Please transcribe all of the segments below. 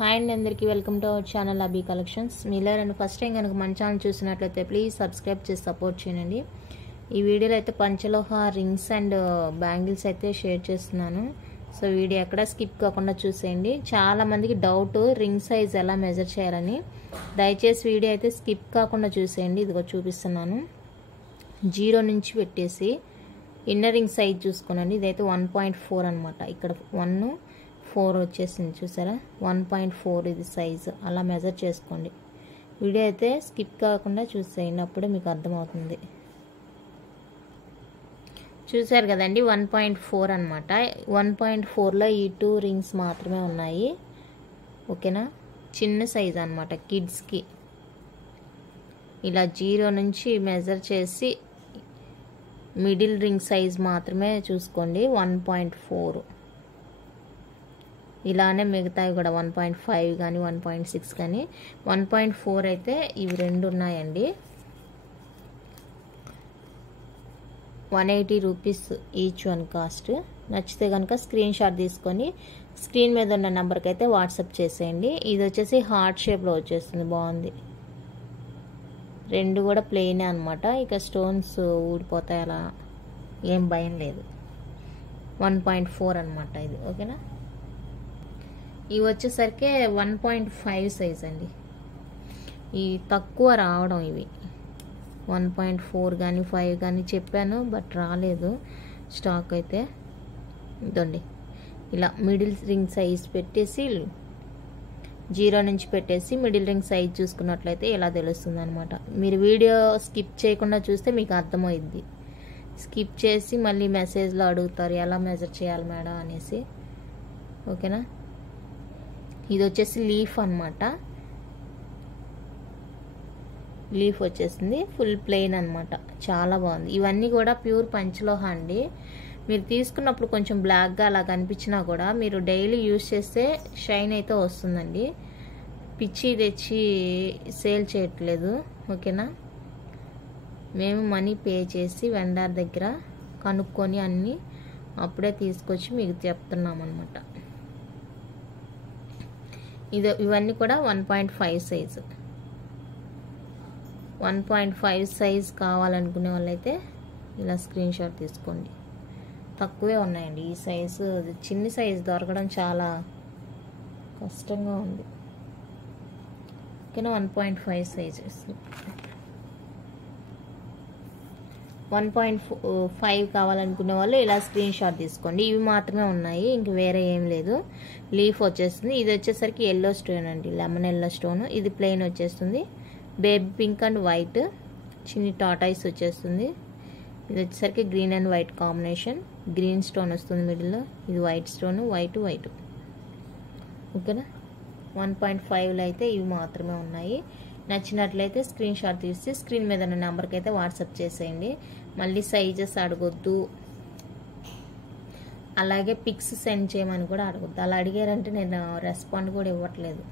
Hi అండి, అందరికీ welcome to our channel Abi collections. మీలో రెండు ఫస్ట్ టైం కనుక మన ఛానల్ చూసినట్లయితే ప్లీజ్ సబ్స్క్రైబ్ చేసి సపోర్ట్ చేయండి. ఈ వీడియోలో అయితే పంచలోహ రింగ్స్ అండ్ బ్యాంగిల్స్ అయితే షేర్ చేస్తున్నాను. సో వీడియో ఎక్కడ స్కిప్ కాకుండా చూసేయండి. చాలా మందికి డౌట్ రింగ్ సైజ్ ఎలా మెజర్ చేయాలని. దయచేసి వీడియో అయితే స్కిప్ కాకుండా చూసేయండి. ఇదిగో చూపిస్తున్నాను. 0 నుంచి పెట్టేసి ఇన్నర్ రింగ్ సైజ్ చూసుకోనండి. ఇదైతే 1.4 అనమాట. ఇక్కడ 1.4 వచ్చేసింది చూసారా, 1.4 ఇది సైజు. అలా మెజర్ చేసుకోండి. వీడియో అయితే స్కిప్ కాకుండా చూసేయండి, అప్పుడే మీకు అర్థమవుతుంది. చూసారు కదండి, 1.4 అనమాట. 1.4లో ఈ 2 రింగ్స్ మాత్రమే ఉన్నాయి. ఓకేనా, చిన్న సైజ్ అనమాట కిడ్స్కి. ఇలా 0 నుంచి మెజర్ చేసి మిడిల్ రింగ్ సైజ్ మాత్రమే చూసుకోండి. 1.4 ఇలానే మిగతాయి కూడా 1.5 కానీ 1.6 కానీ 1.4 అయితే ఇవి రెండు ఉన్నాయండి. 180 రూపీస్ ఈచ్ వన్ కాస్ట్. నచ్చితే కనుక స్క్రీన్ షాట్ తీసుకొని స్క్రీన్ మీద ఉన్న నెంబర్కి అయితే వాట్సాప్ చేసేయండి. ఇది వచ్చేసి హార్ట్ షేప్లో వచ్చేస్తుంది, బాగుంది. రెండు కూడా ప్లెయినే అనమాట. ఇక స్టోన్స్ ఊడిపోతాయి, అలా ఏం భయం లేదు. 1.4 అనమాట ఇది. ఓకేనా, ఇవి వచ్చేసరికి 1.5 సైజ్ అండి. ఈ తక్కువ రావడం ఇవి 1.4 కానీ 5 కానీ చెప్పాను, బట్ రాలేదు స్టాక్ అయితే. ఇదండి, ఇలా మిడిల్ రింగ్ సైజ్ పెట్టేసి 0 నుంచి పెట్టేసి మిడిల్ రింగ్ సైజ్ చూసుకున్నట్లయితే ఇలా తెలుస్తుంది అనమాట. మీరు వీడియో స్కిప్ చేయకుండా చూస్తే మీకు అర్థమైద్ది. స్కిప్ చేసి మళ్ళీ మెసేజ్లో అడుగుతారు ఎలా మెజర్ చేయాలి మేడం అనేసి. ఓకేనా, ఇది వచ్చేసి లీఫ్ అనమాట. లీఫ్ వచ్చేసింది, ఫుల్ ప్లెయిన్ అనమాట. చాలా బాగుంది. ఇవన్నీ కూడా ప్యూర్ పంచలోహ అండి. మీరు తీసుకున్నప్పుడు కొంచెం బ్లాక్గా అలా కనిపించినా కూడా మీరు డైలీ యూజ్ చేస్తే షైన్ అయితే వస్తుందండి. పిచ్చి తెచ్చి సేల్ చేయట్లేదు. ఓకేనా, మేము మనీ పే చేసి వెండర్ దగ్గర కనుక్కొని అన్నీ అప్పుడే తీసుకొచ్చి మీకు చెప్తున్నాం అనమాట. ఇవన్నీ కూడా 1.5 సైజు. 1.5 సైజ్ కావాలనుకునే వాళ్ళైతే ఇలా స్క్రీన్ షాట్ తీసుకోండి. తక్కువే ఉన్నాయండి ఈ సైజు. చిన్న సైజు దొరకడం చాలా కష్టంగా ఉంది. ఓకేనా, 1.5 సైజెస్. 1.5 కావాలనుకునే వాళ్ళు ఇలా స్క్రీన్ షాట్ తీసుకోండి. ఇవి మాత్రమే ఉన్నాయి, ఇంక వేరే ఏం లేదు. లీఫ్ వచ్చేస్తుంది. ఇది వచ్చేసరికి ఎల్లో స్టోన్ అండి, లెమన్ ఎల్లో స్టోన్. ఇది ప్లెయిన్ వచ్చేస్తుంది. బేబీ పింక్ అండ్ వైట్ చిన్ని టాటాయిస్ వచ్చేస్తుంది. ఇది వచ్చేసరికి green and white combination. Green stone వస్తుంది మిడిల్లో. ఇది వైట్ స్టోన్, వైట్. ఓకేనా, 1.5లో అయితే ఇవి మాత్రమే ఉన్నాయి. నచ్చినట్లయితే స్క్రీన్ షాట్ తీసి స్క్రీన్ మీద ఉన్న నెంబర్కి అయితే వాట్సాప్ చేసేయండి. మళ్ళీ సైజెస్ అడగొద్దు, అలాగే పిక్స్ సెండ్ చేయమని కూడా అడగొద్దు. అలా అడిగారంటే నేను రెస్పాండ్ కూడా ఇవ్వట్లేదు.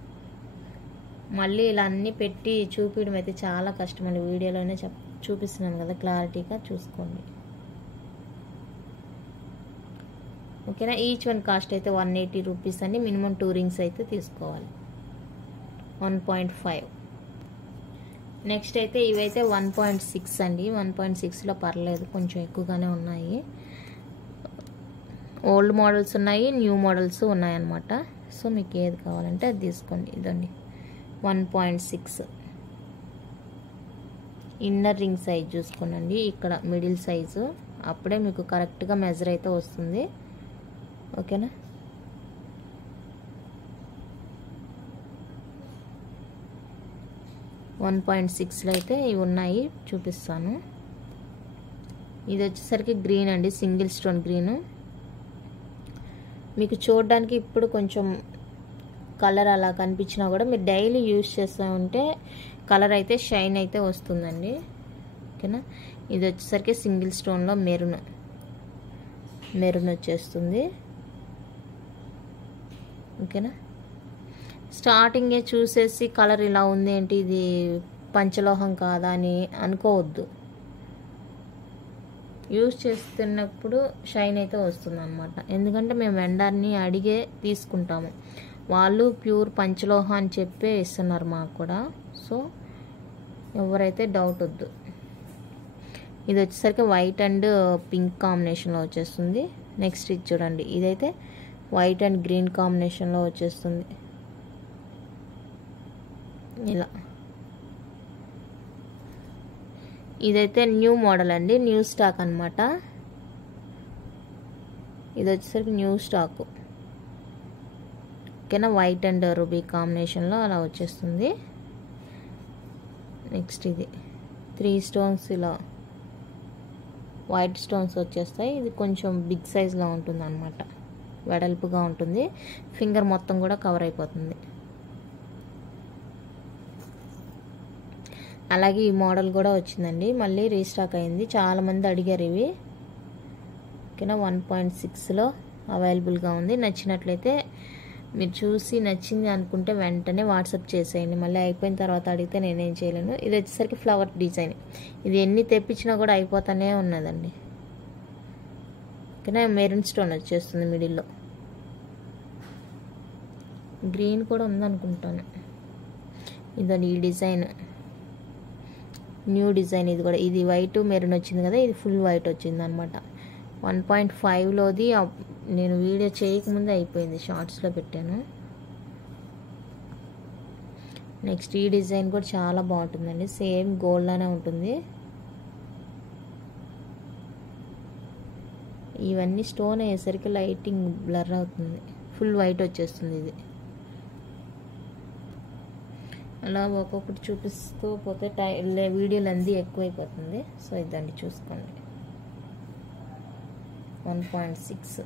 మళ్ళీ ఇలా అన్నీ పెట్టి చూపించడం అయితే చాలా కష్టం అండి. వీడియోలోనే చూపిస్తున్నాను కదా, క్లారిటీగా చూసుకోండి. ఓకేనా, ఈచ్ వన్ కాస్ట్ అయితే 180 రూపీస్ అండి. మినిమం 2 రింగ్స్ అయితే తీసుకోవాలి. 1.5. నెక్స్ట్ అయితే ఇవైతే 1.6 అండి. 1.6లో పర్లేదు, కొంచెం ఎక్కువగానే ఉన్నాయి. ఓల్డ్ మోడల్స్ ఉన్నాయి, న్యూ మోడల్స్ ఉన్నాయన్నమాట. సో మీకు ఏది కావాలంటే అది తీసుకోండి. ఇదండి 1.6. ఇన్నర్ రింగ్ సైజ్ చూసుకోనండి, ఇక్కడ మిడిల్ సైజు. అప్పుడే మీకు కరెక్ట్గా మెజర్ అయితే వస్తుంది. ఓకేనా, .6లో అయితే ఇవి ఉన్నాయి, చూపిస్తాను. ఇది వచ్చేసరికి గ్రీన్ అండి, సింగిల్ స్టోన్ గ్రీను. మీకు చూడడానికి ఇప్పుడు కొంచెం కలర్ అలా కనిపించినా కూడా మీరు డైలీ యూజ్ చేస్తూ ఉంటే కలర్ అయితే షైన్ అయితే వస్తుందండి. ఓకేనా, ఇది వచ్చేసరికి సింగిల్ స్టోన్లో మెరూన్ వచ్చేస్తుంది. ఓకేనా, స్టార్టింగే చూసేసి కలర్ ఇలా ఉంది ఏంటి ఇది పంచలోహం కాదా అని అనుకోవద్దు. యూజ్ చేస్తున్నప్పుడు షైన్ అయితే వస్తుంది అనమాట. ఎందుకంటే మేము వెండర్ని అడిగే తీసుకుంటాము. వాళ్ళు ప్యూర్ పంచలోహ అని చెప్పే ఇస్తున్నారు మాకు కూడా. సో ఎవరైతే డౌట్ వద్దు. ఇది వచ్చేసరికి వైట్ అండ్ పింక్ కాంబినేషన్లో వచ్చేస్తుంది. నెక్స్ట్ ఇది చూడండి, ఇదైతే వైట్ అండ్ గ్రీన్ కాంబినేషన్లో వచ్చేస్తుంది ఇలా. ఇదైతే న్యూ మోడల్ అండి, న్యూ స్టాక్ అన్నమాట. ఇది వచ్చేసరికి న్యూ స్టాక్. ఓకేనా, వైట్ అండ్ రూబీ కాంబినేషన్లో అలా వచ్చేస్తుంది. నెక్స్ట్ ఇది 3 స్టోన్స్ ఇలా వైట్ స్టోన్స్ వచ్చేస్తాయి. ఇది కొంచెం బిగ్ సైజ్లో ఉంటుంది అన్నమాట, వెడల్పుగా ఉంటుంది. ఫింగర్ మొత్తం కూడా కవర్ అయిపోతుంది. అలాగే ఈ మోడల్ కూడా వచ్చిందండి, మళ్ళీ రీస్టాక్ అయింది. చాలామంది అడిగారు ఇవి. ఓకేనా, 1.6లో అవైలబుల్గా ఉంది. నచ్చినట్లయితే మీరు చూసి నచ్చింది అనుకుంటే వెంటనే వాట్సాప్ చేసేయండి. మళ్ళీ అయిపోయిన తర్వాత అడిగితే నేనేం చేయలేను. ఇది వచ్చేసరికి ఫ్లవర్ డిజైన్. ఇది ఎన్ని తెప్పించినా కూడా అయిపోతానే ఉన్నదండి. ఓకేనా, మెరూన్ స్టోన్ వచ్చేస్తుంది మిడిల్లో. గ్రీన్ కూడా ఉందనుకుంటాను. ఇదండి ఈ డిజైన్, న్యూ డిజైన్. ఇది కూడా, ఇది వైట్ మెరూన్ వచ్చింది కదా, ఇది ఫుల్ వైట్ వచ్చింది అనమాట. 1.5లోది నేను వీడియో చేయకముందే అయిపోయింది, షార్ట్స్లో పెట్టాను. నెక్స్ట్ ఈ డిజైన్ కూడా చాలా బాగుంటుందండి, సేమ్ గోల్డ్ లానే ఉంటుంది. ఇవన్నీ స్టోన్ అయ్యేసరికి లైటింగ్ బ్లర్ అవుతుంది, ఫుల్ వైట్ వచ్చేస్తుంది ఇది. అలా ఒక్కొక్కటి చూపిస్తూ పోతే వీడియో లెంత్ ఎక్కువైపోతుంది. సో ఇదండి చూసుకోండి, 1.6.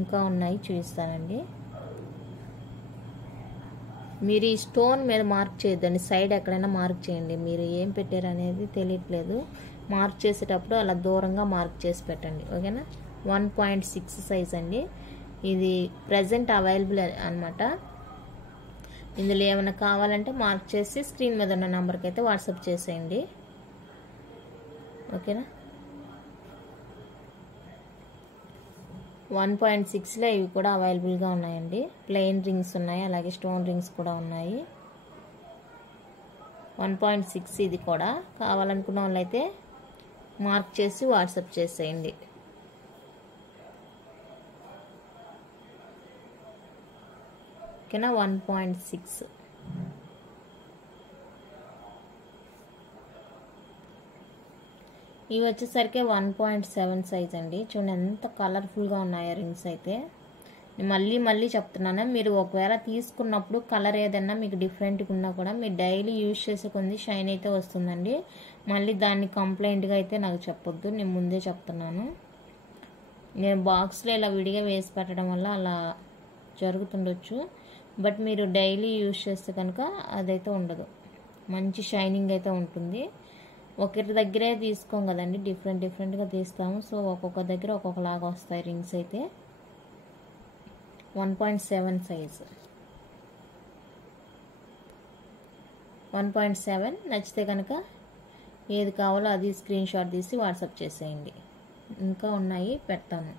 ఇంకా ఉన్నాయి చూపిస్తానండి. మీరు ఈ స్టోన్ మీద మార్క్ చేయొద్దండి, సైడ్ ఎక్కడైనా మార్క్ చేయండి. మీరు ఏం పెట్టారు అనేది తెలియట్లేదు. మార్క్ చేసేటప్పుడు అలా దూరంగా మార్క్ చేసి పెట్టండి. ఓకేనా, 1.6 సైజ్ అండి. ఇది ప్రజెంట్ అవైలబుల్ అనమాట. ఇందులో ఏమైనా కావాలంటే మార్క్ చేసి స్క్రీన్ మీద ఉన్న నెంబర్కి అయితే వాట్సాప్ చేసేయండి. ఓకేనా, 1.6లో ఇవి కూడా అవైలబుల్గా ఉన్నాయండి. ప్లెయిన్ రింగ్స్ ఉన్నాయి, అలాగే స్టోన్ రింగ్స్ కూడా ఉన్నాయి. 1.6 ఇది కూడా. కావాలనుకున్న వాళ్ళైతే మార్క్ చేసి వాట్సాప్ చేసేయండి. ఓకేనా, 1.6. ఇవి వచ్చేసరికి 1.7 సైజ్ అండి. చూడండి ఎంత కలర్ఫుల్గా ఉన్నాయో రింగ్స్ అయితే. మళ్ళీ చెప్తున్నాను, మీరు ఒకవేళ తీసుకున్నప్పుడు కలర్ ఏదైనా మీకు డిఫరెంట్గా ఉన్నా కూడా మీరు డైలీ యూజ్ చేసే కొంది షైన్ అయితే వస్తుందండి. మళ్ళీ దాన్ని కంప్లైంట్గా అయితే నాకు చెప్పొద్దు, నేను ముందే చెప్తున్నాను. నేను బాక్స్లో ఇలా విడిగా వేసి పెట్టడం వల్ల అలా జరుగుతుండొచ్చు. బట్ మీరు డైలీ యూజ్ చేస్తే కనుక అదైతే ఉండదు, మంచి షైనింగ్ అయితే ఉంటుంది. ఒకరి దగ్గరే తీసుకోం కదండి, డిఫరెంట్గా తీస్తాము. సో ఒక్కొక్క దగ్గర ఒక్కొక్కలాగా వస్తాయి రింగ్స్ అయితే. 1.7 సైజ్, 1.7. నచ్చితే కనుక ఏది కావాలో అది స్క్రీన్ షాట్ తీసి వాట్సాప్ చేసేయండి. ఇంకా ఉన్నాయి పెడతాను.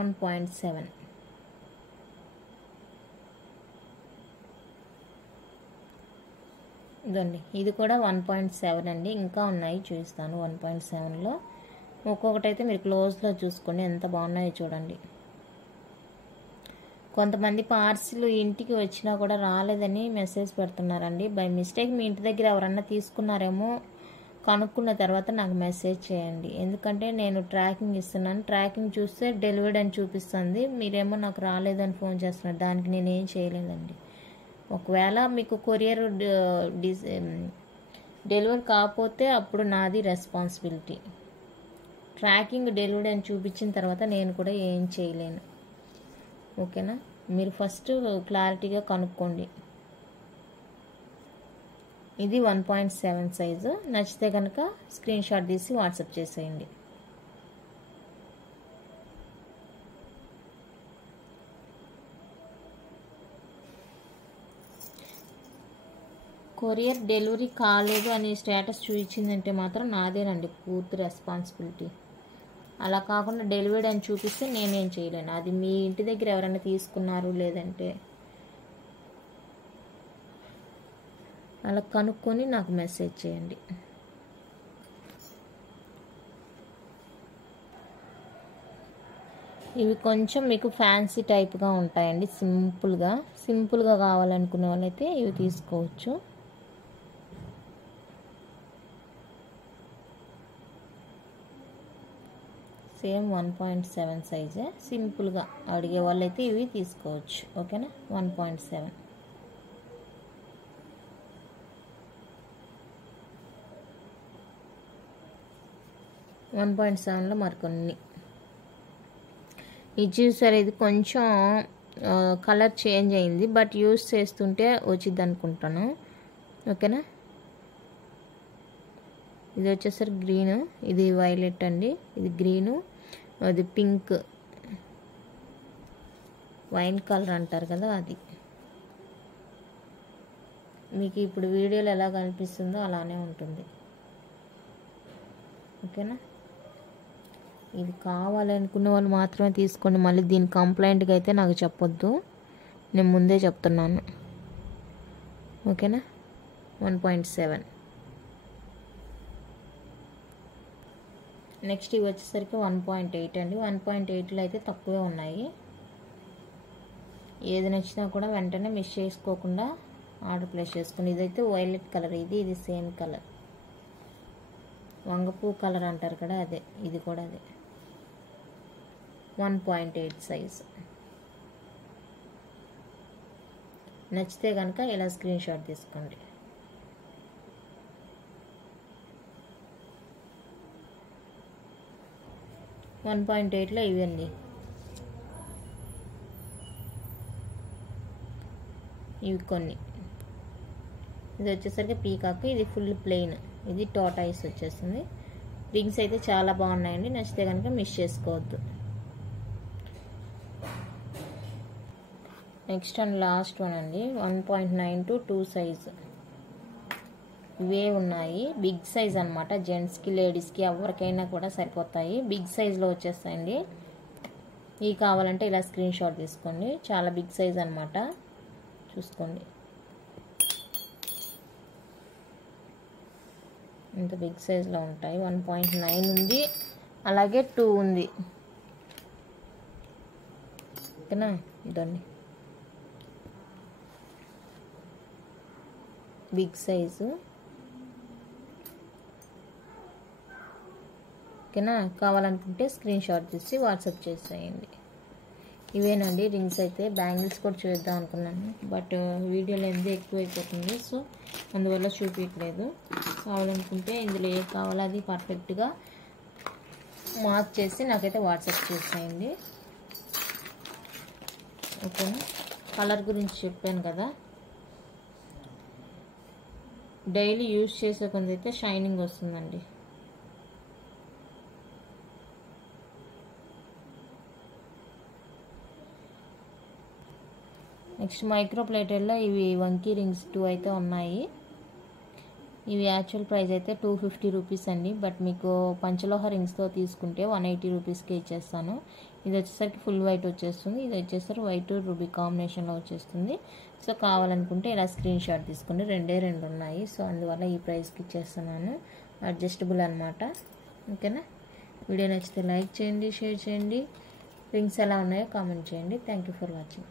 1.7. ఇదండి, ఇది కూడా 1.7 అండి. ఇంకా ఉన్నాయి చూపిస్తాను 1.7లో. ఒక్కొక్కటైతే మీరు క్లోజ్లో చూసుకోండి ఎంత బాగున్నాయో చూడండి. కొంతమంది పార్సిల్ ఇంటికి వచ్చినా కూడా రాలేదని మెసేజ్ పెడుతున్నారండి. బై మిస్టేక్ మీ ఇంటి దగ్గర ఎవరన్నా తీసుకున్నారేమో కనుక్కున్న తర్వాత నాకు మెసేజ్ చేయండి. ఎందుకంటే నేను ట్రాకింగ్ ఇస్తున్నాను, ట్రాకింగ్ చూస్తే డెలివర్డ్ అని చూపిస్తుంది, మీరేమో నాకు రాలేదని ఫోన్ చేస్తున్నారు. దానికి నేనేం చేయలేదండి. ఒకవేళ మీకు కొరియర్ డెలివరీ కాకపోతే అప్పుడు నాది రెస్పాన్సిబిలిటీ. ట్రాకింగ్ డెలివరీ అని చూపించిన తర్వాత నేను కూడా ఏం చేయలేను. ఓకేనా, మీరు ఫస్ట్ క్లారిటీగా కనుక్కోండి. ఇది 1.7 సైజు. నచ్చితే కనుక స్క్రీన్ షాట్ తీసి వాట్సాప్ చేసేయండి. కొరియర్ డెలివరీ కాలేదు అని స్టేటస్ చూపించిందంటే మాత్రం నాదేనండి పూర్తి రెస్పాన్సిబిలిటీ. అలా కాకుండా డెలివరీ అని చూపిస్తే నేనేం చేయలేను. అది మీ ఇంటి దగ్గర ఎవరైనా తీసుకున్నారు లేదంటే అలా కనుక్కొని నాకు మెసేజ్ చేయండి. ఇవి కొంచెం మీకు ఫ్యాన్సీ టైప్గా ఉంటాయండి. సింపుల్గా కావాలనుకునే వాళ్ళైతే ఇవి తీసుకోవచ్చు. సేమ్ 1.7 సైజే. సింపుల్గా అడిగే వాళ్ళైతే ఇవి తీసుకోవచ్చు. ఓకేనా? 1.7. 1.7లో మరికొన్ని. ఇది చూసారు, ఇది కొంచెం కలర్ చేంజ్ అయింది, బట్ యూస్ చేస్తుంటే వచ్చింది అనుకుంటాను. ఓకేనా? ఇది వచ్చేసరికి గ్రీను, ఇది వైలెట్ అండి, ఇది గ్రీను, అది పింక్, వైన్ కలర్ అంటారు కదా అది. మీకు ఇప్పుడు వీడియోలో ఎలా కనిపిస్తుందో అలానే ఉంటుంది. ఓకేనా? ఇది కావాలనుకున్న వాళ్ళు మాత్రమే తీసుకోండి. మళ్ళీ దీని కంప్లైంట్కి అయితే నాకు చెప్పొద్దు, నేను ముందే చెప్తున్నాను. ఓకేనా? 1.7. నెక్స్ట్ ఇవి వచ్చేసరికి 1.8 అండి. 1.8లో అయితే తక్కువే ఉన్నాయి. ఏది నచ్చినా కూడా వెంటనే మిస్ చేసుకోకుండా ఆర్డర్ ప్లేస్ చేసుకోండి. ఇదైతే వైలెట్ కలర్, ఇది సేమ్ కలర్, వంగపూ కలర్ అంటారు కదా అదే, ఇది కూడా అదే. 1.8 సైజ్. నచ్చితే కనుక ఇలా స్క్రీన్ షాట్ తీసుకోండి. వన్ 1.8లో ఇవండి. ఇవి కొన్ని. ఇది వచ్చేసరికి పీకాక్, ఇది ఫుల్ ప్లెయిన్, ఇది టార్టాయిస్ వచ్చేస్తుంది. రింగ్స్ అయితే చాలా బాగున్నాయండి. నచ్చితే కనుక మిస్ చేసుకోవద్దు. నెక్స్ట్ అండ్ లాస్ట్ వన్ అండి. 1.9 to 2 సైజ్ ఇవే ఉన్నాయి. బిగ్ సైజ్ అనమాట. జెంట్స్కి లేడీస్కి ఎవరికైనా కూడా సరిపోతాయి. బిగ్ సైజ్లో వచ్చేస్తాయండి. ఇవి కావాలంటే ఇలా స్క్రీన్ షాట్ తీసుకోండి. చాలా బిగ్ సైజ్ అనమాట, చూసుకోండి. ఇంత బిగ్ సైజ్లో ఉంటాయి. 1.9 ఉంది, అలాగే 2 ఉంది. ఓకేనా? ఇదండి బిగ్ సైజు. ఓకేనా? కావాలనుకుంటే స్క్రీన్ షాట్ తీసి వాట్సాప్ చేసేయండి. ఇవేనండి రింగ్స్ అయితే. బ్యాంగిల్స్ కూడా చూద్దాం అనుకున్నాను, బట్ వీడియో లెంత్ ఎక్కువైపోతుంది, సో అందువల్ల చూపించలేదు. కావాలనుకుంటే ఇందులో ఏ కావాలో అది పర్ఫెక్ట్గా మార్క్ చేసి నాకైతే వాట్సాప్ చేసేయండి. ఓకేనా? కలర్ గురించి చెప్పాను కదా, డైలీ యూజ్ చేసే కొందైతే షైనింగ్ వస్తుందండి. నెక్స్ట్ మైక్రో ప్లేటెల్లో ఇవి వంకీ రింగ్స్ 2 అయితే ఉన్నాయి. ఇవి యాక్చువల్ ప్రైస్ అయితే 250 రూపీస్ అండి, బట్ మీకు పంచలోహ రింగ్స్తో తీసుకుంటే 180 రూపీస్కే ఇచ్చేస్తాను. ఇది వచ్చేసరికి ఫుల్ వైట్ వచ్చేస్తుంది, ఇది వచ్చేసరికి వైట్ రూబీ కాంబినేషన్లో వచ్చేస్తుంది. సో కావాలనుకుంటే ఇలా స్క్రీన్ షాట్ తీసుకోండి. రెండు ఉన్నాయి, సో అందువల్ల ఈ ప్రైస్కి ఇచ్చేస్తున్నాను. అడ్జస్టబుల్ అనమాట. ఓకేనా? వీడియో నచ్చితే లైక్ చేయండి, షేర్ చేయండి. రింగ్స్ ఎలా ఉన్నాయో కామెంట్ చేయండి. Thank you for watching.